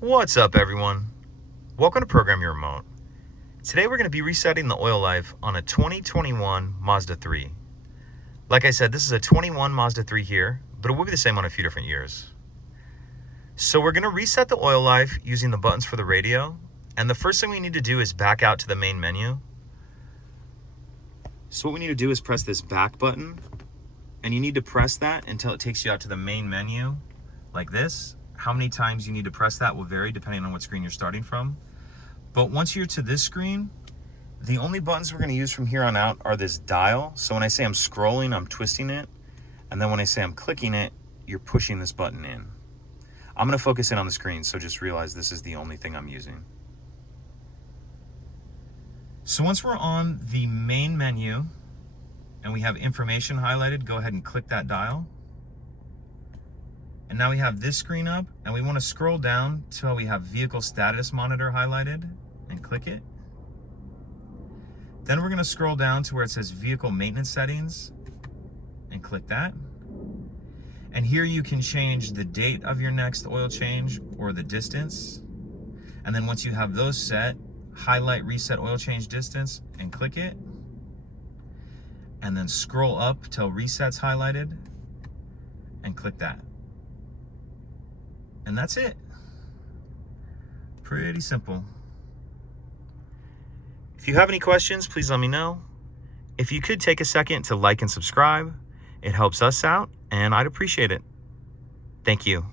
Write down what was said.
What's up, everyone? Welcome to Program Your Remote. Today we're going to be resetting the oil life on a 2021 Mazda 3. Like I said, this is a 21 Mazda 3 here, but it will be the same on a few different years. So we're going to reset the oil life using the buttons for the radio, and the first thing we need to do is back out to the main menu. So what we need to do is press this back button, and you need to press that until it takes you out to the main menu, like this. How many times you need to press that will vary depending on what screen you're starting from. But once you're to this screen, the only buttons we're going to use from here on out are this dial. So when I say I'm scrolling, I'm twisting it. And then when I say I'm clicking it, you're pushing this button in. I'm going to focus in on the screen, so just realize this is the only thing I'm using. So once we're on the main menu and we have information highlighted, go ahead and click that dial. And now we have this screen up, and we want to scroll down till we have vehicle status monitor highlighted and click it. Then we're going to scroll down to where it says vehicle maintenance settings and click that. And here you can change the date of your next oil change or the distance. And then once you have those set, highlight reset oil change distance and click it. And then scroll up till reset's highlighted and click that. And that's it. Pretty simple. If you have any questions, please let me know. If you could take a second to like and subscribe, it helps us out, and I'd appreciate it. Thank you.